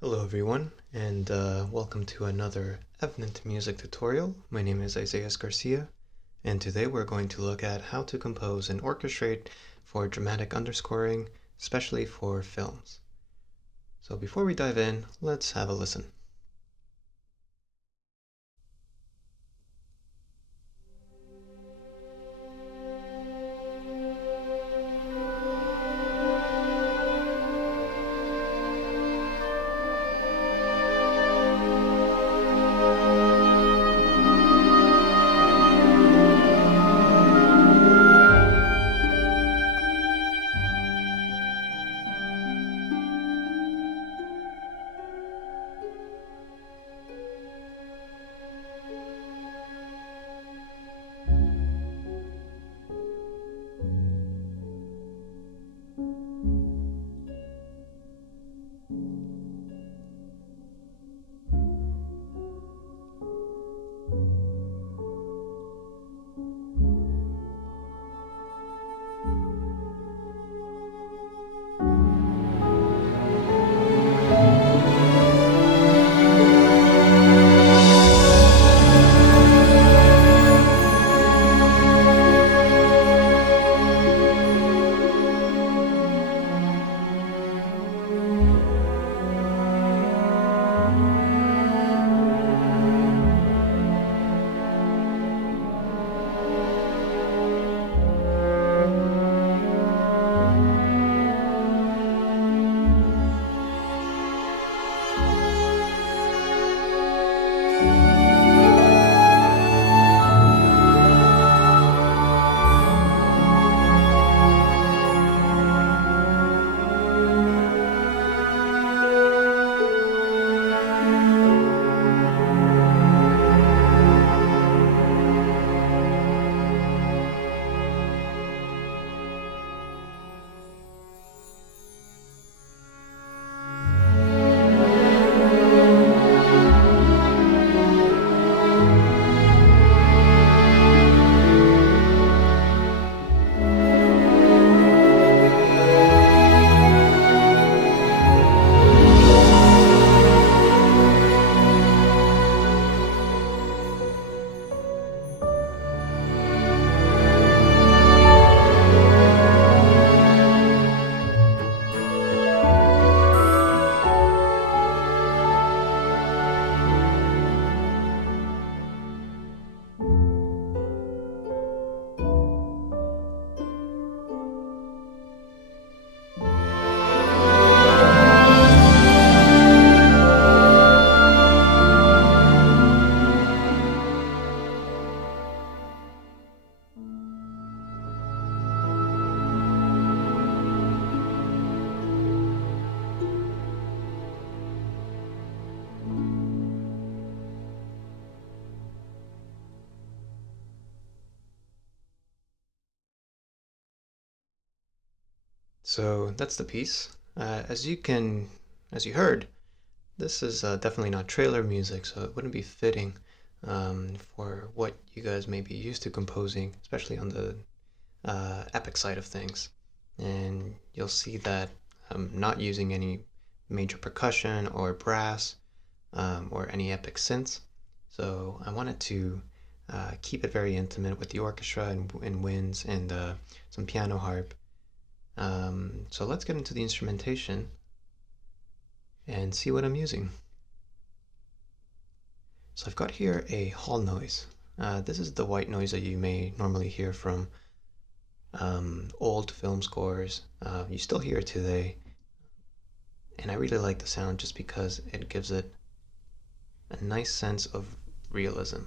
Hello everyone, and welcome to another Evenant music tutorial. My name is Isaias Garcia, and today we're going to look at how to compose and orchestrate for dramatic underscoring, especially for films. So before we dive in, let's have a listen. So that's the piece. As you heard, this is definitely not trailer music, so it wouldn't be fitting for what you guys may be used to composing, especially on the epic side of things. And you'll see that I'm not using any major percussion or brass or any epic synths. So I wanted to keep it very intimate with the orchestra and winds and some piano harp. So let's get into the instrumentation and see what I'm using. So I've got here a hall noise. This is the white noise that you may normally hear from old film scores. You still hear it today, and I really like the sound just because it gives it a nice sense of realism.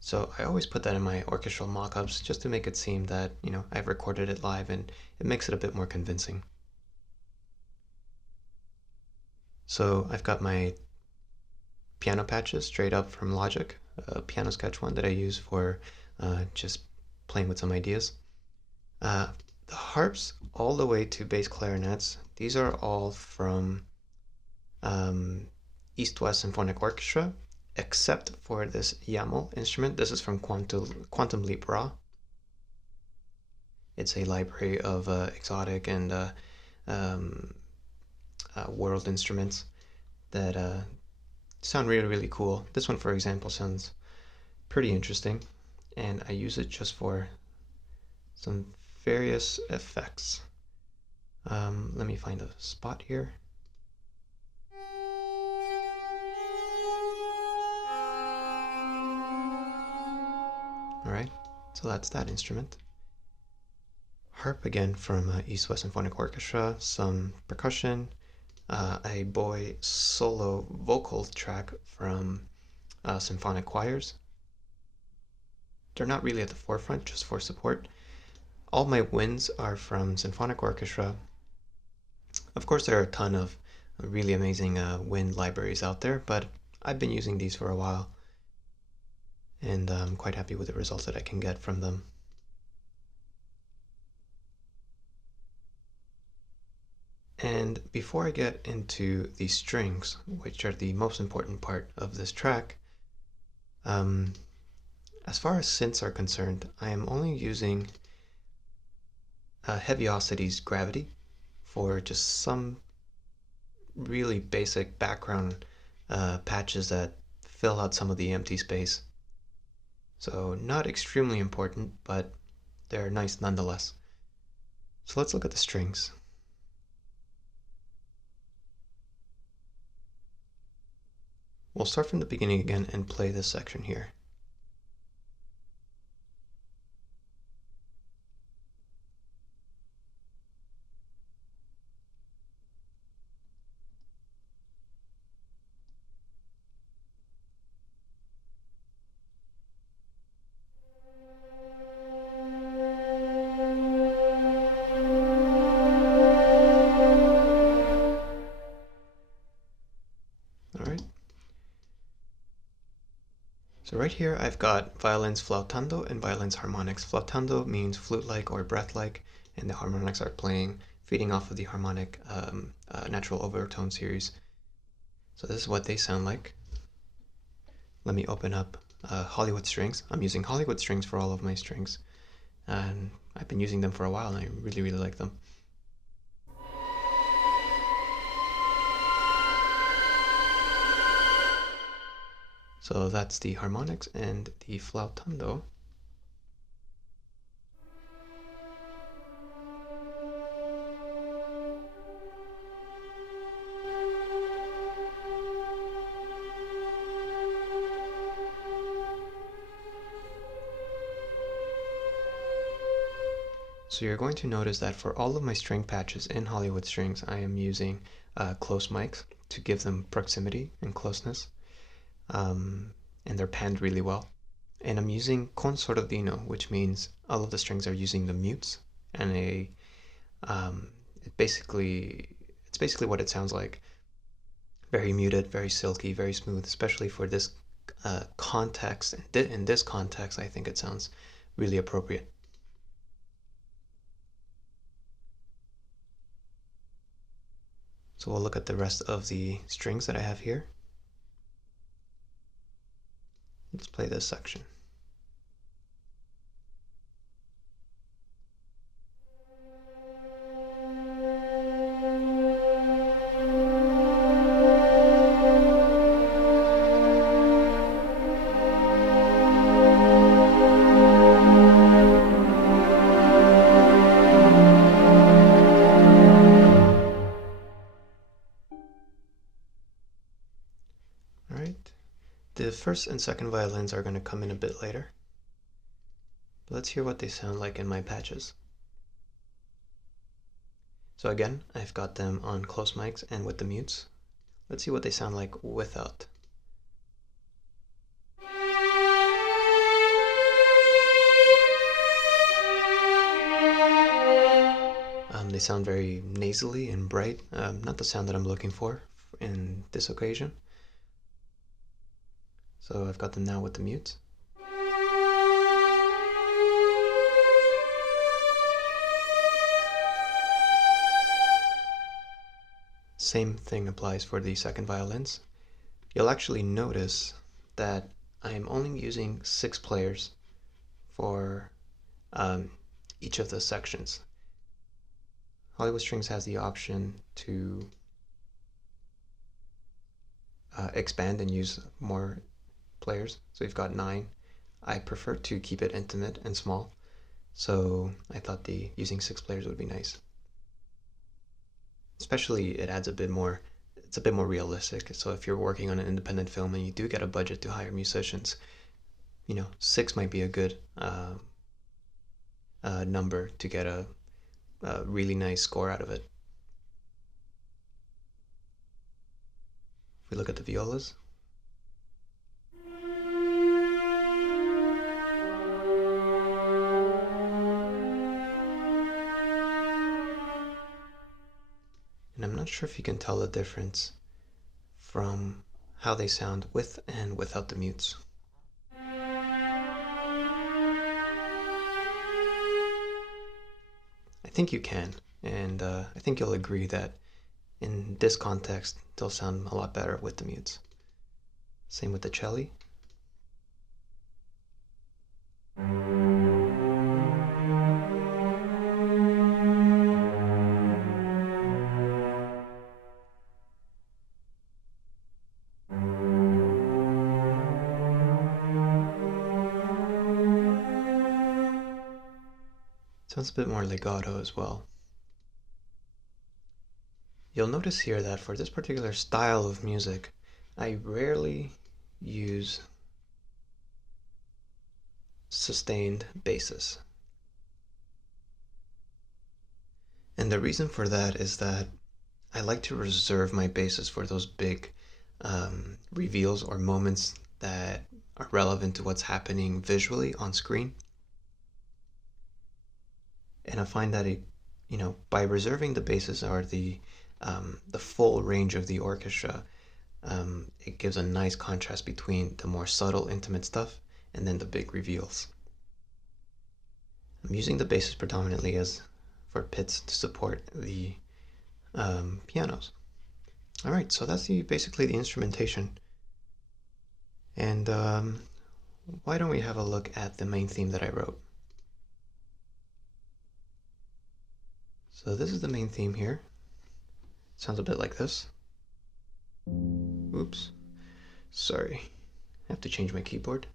So I always put that in my orchestral mockups just to make it seem that, I've recorded it live and it makes it a bit more convincing. So I've got my piano patches straight up from Logic, a piano sketch one that I use for just playing with some ideas. The harps all the way to bass clarinets, these are all from East West Symphonic Orchestra, except for this YAML instrument. This is from Quantum Leap Raw. It's a library of exotic and um, world instruments that sound really, really cool. This one, for example, sounds pretty interesting, and I use it just for some various effects. Let me find a spot here. Alright, so that's that instrument. Harp again from East West Symphonic Orchestra, some percussion, a boy solo vocal track from symphonic choirs. They're not really at the forefront, just for support. All my wins are from symphonic orchestra. Of course, there are a ton of really amazing wind libraries out there, but I've been using these for a while, and I'm quite happy with the results that I can get from them. And before I get into the strings, which are the most important part of this track, as far as synths are concerned, I am only using Heaviosity's Gravity for just some really basic background patches that fill out some of the empty space. So not extremely important, but they're nice nonetheless. So let's look at the strings. We'll start from the beginning again and play this section here. Alright. So right here I've got violins flautando and violins harmonics. Flautando means flute-like or breath-like, and the harmonics are playing, feeding off of the harmonic natural overtone series. So this is what they sound like. Let me open up Hollywood strings. I'm using Hollywood strings for all of my strings, and I've been using them for a while and I really, really like them. So that's the harmonics and the flautando. So you're going to notice that for all of my string patches in Hollywood strings, I am using close mics to give them proximity and closeness. And they're panned really well. And I'm using consordino, which means all of the strings are using the mutes, and it's basically what it sounds like. Very muted, very silky, very smooth, especially for this context. In this context, I think it sounds really appropriate. So we'll look at the rest of the strings that I have here. Let's play this section. Alright, the first and second violins are going to come in a bit later. Let's hear what they sound like in my patches. So again, I've got them on close mics and with the mutes. Let's see what they sound like without. They sound very nasally and bright, not the sound that I'm looking for in this occasion. So I've got them now with the mutes. Same thing applies for the second violins. You'll actually notice that I'm only using 6 players for each of the sections. Hollywood Strings has the option to expand and use more players. So you've got 9. I prefer to keep it intimate and small, so I thought using 6 players would be nice. Especially it adds it's a bit more realistic. So if you're working on an independent film and you do get a budget to hire musicians, 6 might be a good number to get a really nice score out of it. If we look at the violas, and I'm not sure if you can tell the difference from how they sound with and without the mutes. I think you can, and I think you'll agree that in this context, they'll sound a lot better with the mutes. Same with the cello. Sounds a bit more legato as well. You'll notice here that for this particular style of music, I rarely use sustained basses. And the reason for that is that I like to reserve my basses for those big reveals or moments that are relevant to what's happening visually on screen. And I find that by reserving the basses or the full range of the orchestra, it gives a nice contrast between the more subtle, intimate stuff and then the big reveals. I'm using the basses predominantly for pits to support the pianos. All right, so that's basically the instrumentation. And why don't we have a look at the main theme that I wrote? So this is the main theme here. Sounds a bit like this. Oops, sorry. I have to change my keyboard.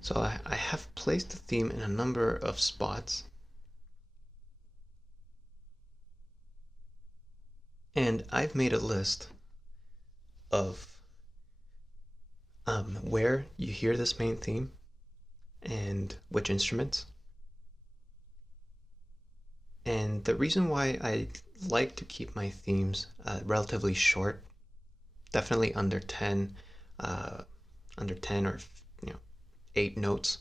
So I have placed the theme in a number of spots. And I've made a list of where you hear this main theme and which instruments. And the reason why I like to keep my themes relatively short, definitely under 10 or 8 notes,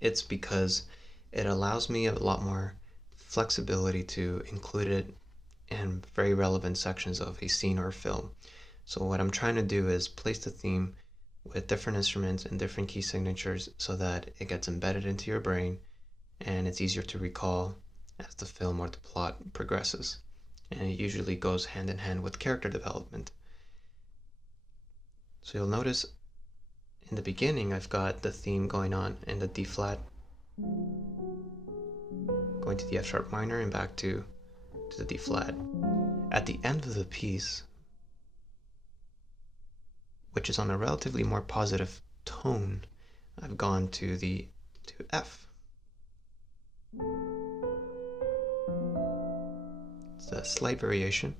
it's because it allows me a lot more flexibility to include it in very relevant sections of a scene or film. So what I'm trying to do is place the theme with different instruments and different key signatures so that it gets embedded into your brain and it's easier to recall as the film or the plot progresses. And it usually goes hand in hand with character development. So you'll notice in the beginning I've got the theme going on in the D flat, going to the F sharp minor and back to the D flat. At the end of the piece, which is on a relatively more positive tone, I've gone to F. It's a slight variation.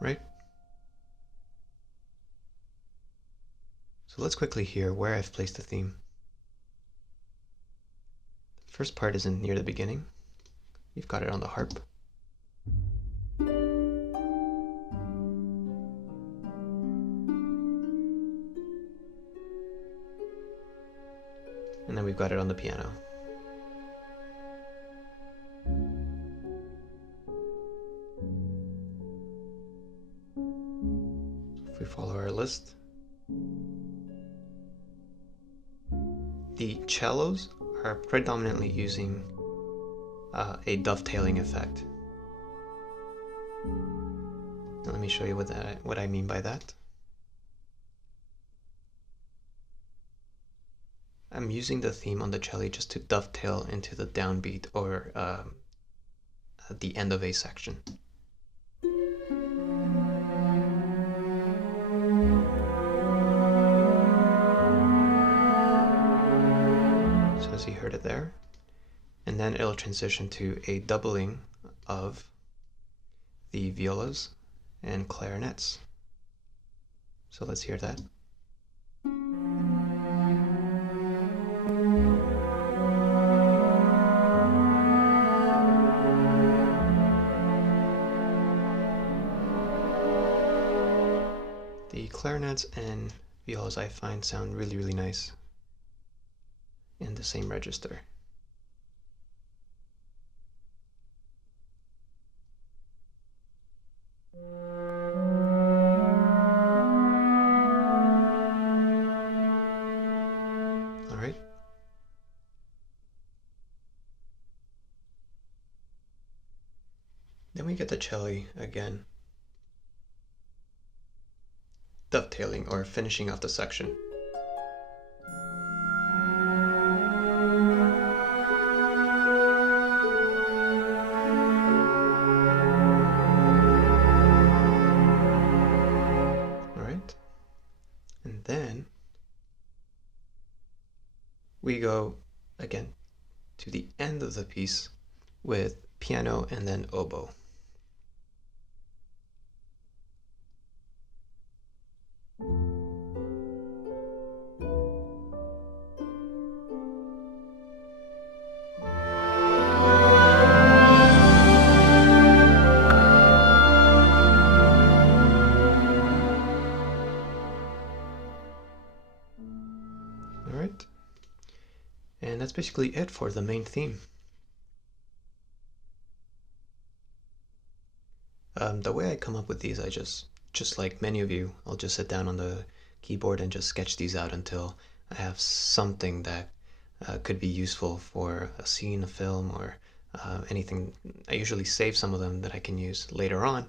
Right? So let's quickly hear where I've placed the theme. The first part is near the beginning. You've got it on the harp. And then we've got it on the piano. If we follow our list, The cellos are predominantly using a dovetailing effect. Now let me show you what I mean by that. I'm using the theme on the cello just to dovetail into the downbeat or at the end of a section. So as you heard it there, and then it'll transition to a doubling of the violas and clarinets. So let's hear that. The clarinets and violas I find sound really, really nice in the same register. All right. Then we get the cello again, dovetailing or finishing off the section. All right. And then we go again to the end of the piece with piano and then oboe. All right. And that's basically it for the main theme. The way I come up with these, I just like many of you, I'll just sit down on the keyboard and just sketch these out until I have something that could be useful for a scene, a film, or anything. I usually save some of them that I can use later on.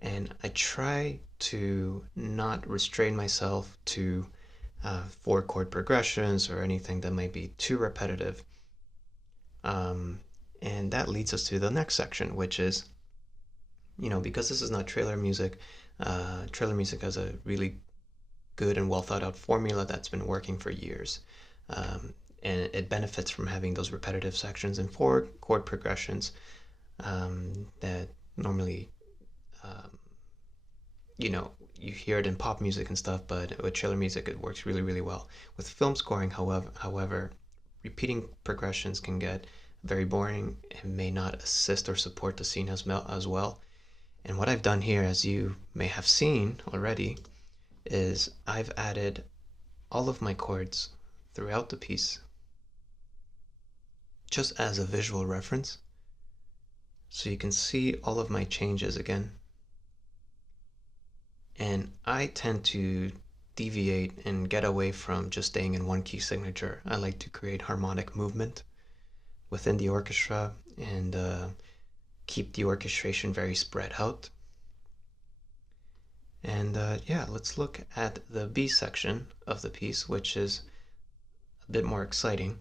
And I try to not restrain myself to 4-chord progressions or anything that might be too repetitive. And that leads us to the next section, which is, because this is not trailer music has a really good and well thought out formula that's been working for years. And it benefits from having those repetitive sections and 4-chord progressions that normally, you hear it in pop music and stuff, but with trailer music, it works really, really well. With film scoring, however, repeating progressions can get very boring and may not assist or support the scene as well. And what I've done here, as you may have seen already, is I've added all of my chords throughout the piece just as a visual reference, so you can see all of my changes again. And I tend to deviate and get away from just staying in one key signature. I like to create harmonic movement within the orchestra and keep the orchestration very spread out. And yeah, let's look at the B section of the piece, which is a bit more exciting.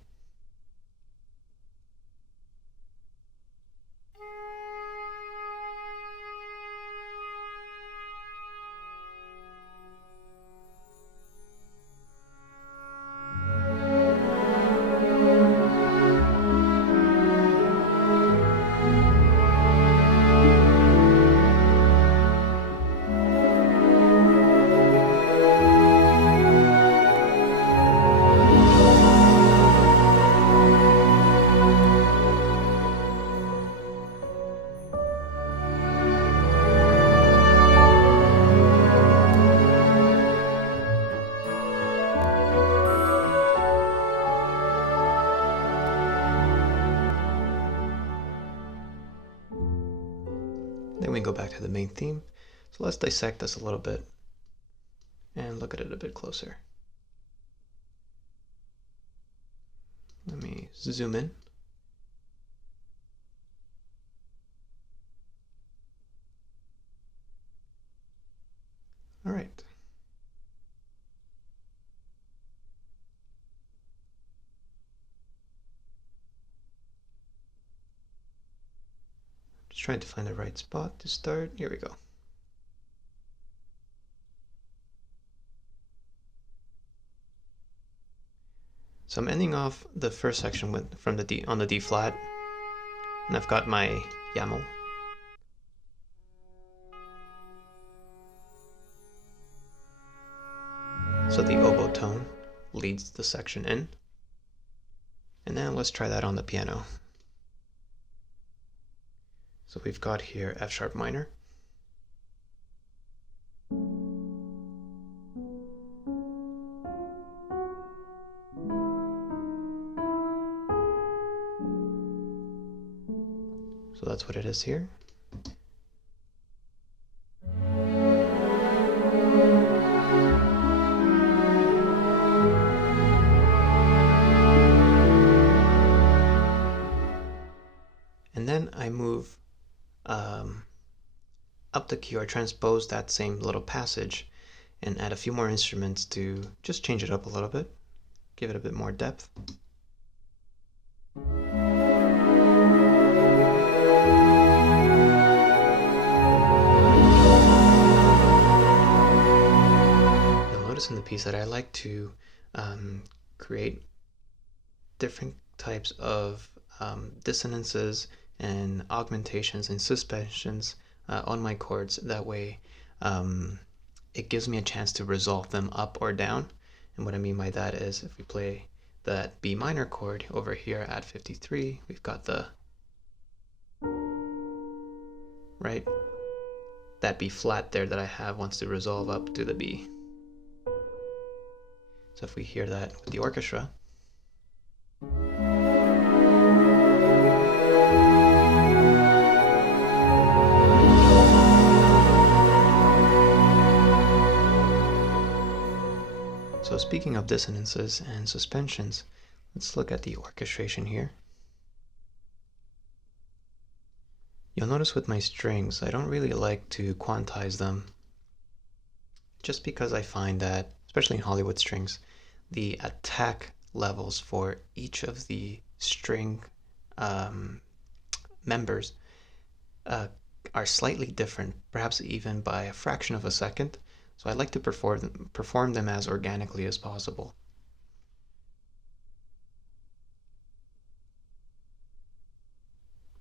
Then we go back to the main theme. So let's dissect this a little bit and look at it a bit closer. Let me zoom in. All right. Just trying to find the right spot to start. Here we go. So I'm ending off the first section from the D on the D flat, and I've got my YAML. So the oboe tone leads the section in. And now let's try that on the piano. So we've got here F sharp minor. So that's what it is here. And then I move up the key, or transpose that same little passage and add a few more instruments to just change it up a little bit, give it a bit more depth. You'll notice in the piece that I like to create different types of dissonances and augmentations and suspensions on my chords. That way it gives me a chance to resolve them up or down. And what I mean by that is, if we play that B minor chord over here at 53, we've got the, right, that B flat there that I have wants to resolve up to the B. So if we hear that with the orchestra, so speaking of dissonances and suspensions, let's look at the orchestration here. You'll notice with my strings, I don't really like to quantize them, just because I find that, especially in Hollywood strings, the attack levels for each of the string members are slightly different, perhaps even by a fraction of a second. So I like to perform them as organically as possible.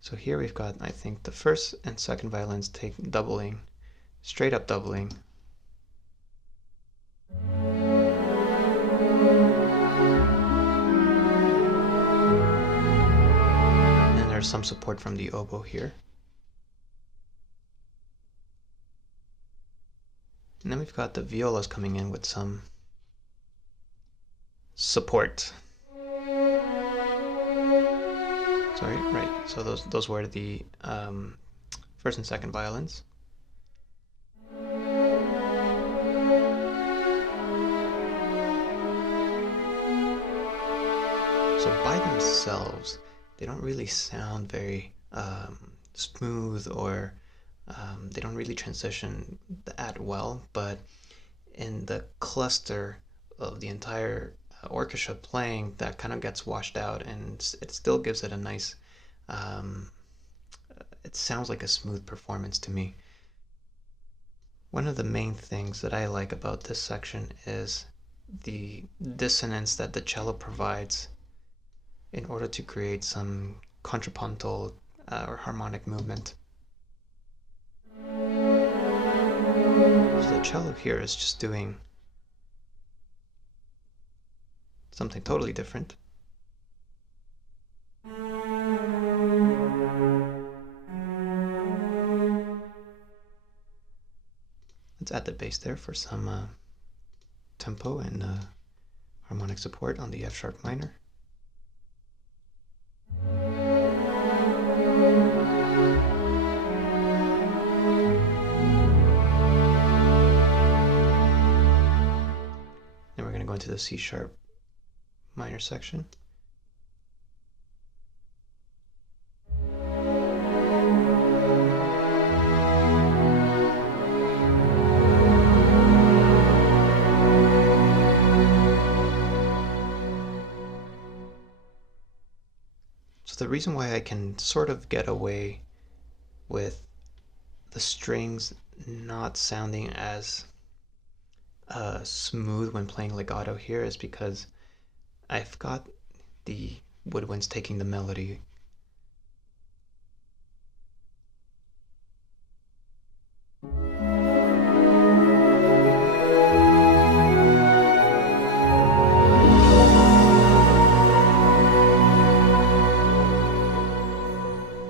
So here we've got, I think, the first and second violins take doubling, straight up doubling. And there's some support from the oboe here. And then we've got the violas coming in with some support. Sorry, right. So those were the first and second violins. So by themselves, they don't really sound very smooth, or they don't really transition that well, but in the cluster of the entire orchestra playing, that kind of gets washed out, and it still gives it a nice, it sounds like a smooth performance to me. One of the main things that I like about this section is the dissonance that the cello provides in order to create some contrapuntal or harmonic movement. So the cello here is just doing something totally different. Let's add the bass there for some tempo and harmonic support on the F sharp minor. Then we're going to go into the C sharp minor section. the reason why I can sort of get away with the strings not sounding as smooth when playing legato here is because I've got the woodwinds taking the melody.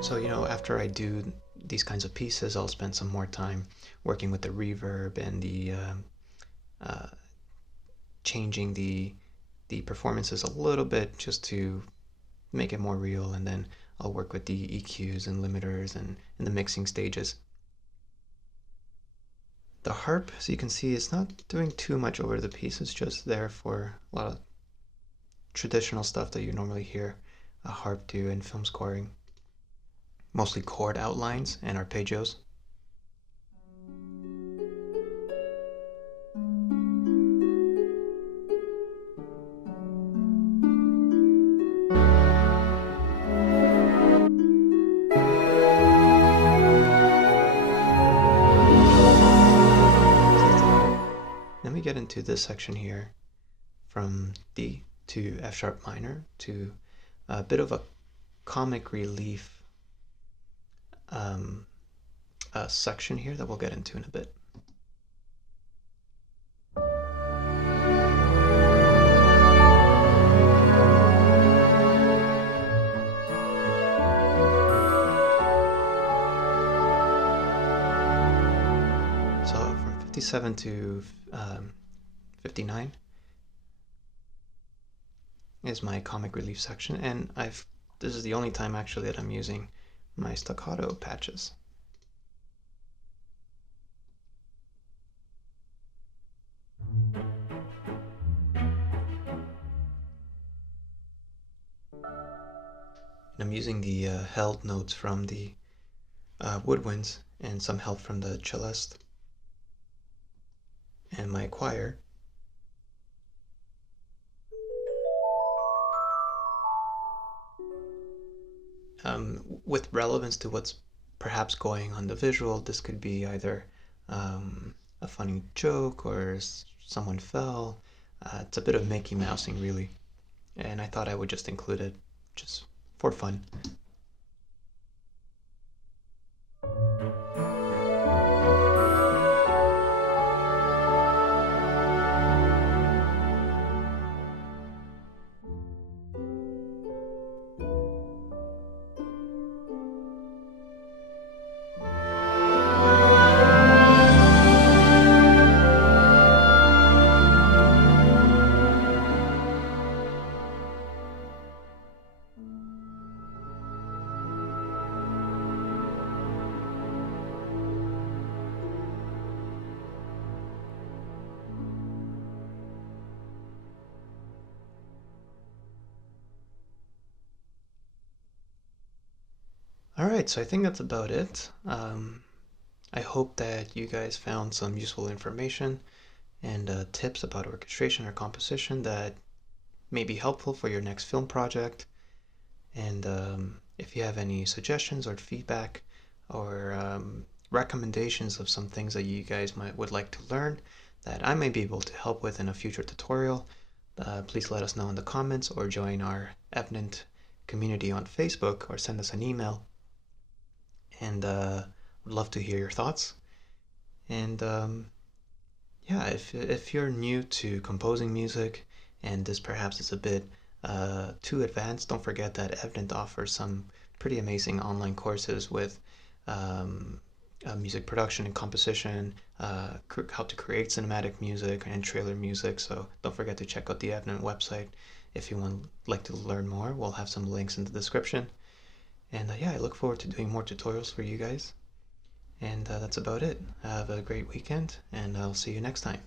So, after I do these kinds of pieces, I'll spend some more time working with the reverb and the uh, changing the performances a little bit just to make it more real, and then I'll work with the EQs and limiters and in the mixing stages. The harp, as you can see, is not doing too much over the piece. It's just there for a lot of traditional stuff that you normally hear a harp do in film scoring. Mostly chord outlines and arpeggios. Then we get into this section here from D to F sharp minor to a bit of a comic relief section here that we'll get into in a bit. So from 57 to 59 is my comic relief section, and this is the only time actually that I'm using my staccato patches. And I'm using the held notes from the woodwinds and some help from the cellist and my choir. With relevance to what's perhaps going on the visual, this could be either a funny joke or someone fell. It's a bit of Mickey Mousing, really, and I thought I would just include it just for fun. Alright, so I think that's about it. I hope that you guys found some useful information and tips about orchestration or composition that may be helpful for your next film project. And if you have any suggestions or feedback or recommendations of some things that you guys would like to learn that I may be able to help with in a future tutorial, please let us know in the comments or join our Evenant community on Facebook or send us an email. And would love to hear your thoughts. And yeah, if you're new to composing music and this perhaps is a bit too advanced, don't forget that Evenant offers some pretty amazing online courses with music production and composition, how to create cinematic music and trailer music. So don't forget to check out the Evenant website if you would like to learn more. We'll have some links in the description. And yeah, I look forward to doing more tutorials for you guys. And that's about it. Have a great weekend, and I'll see you next time.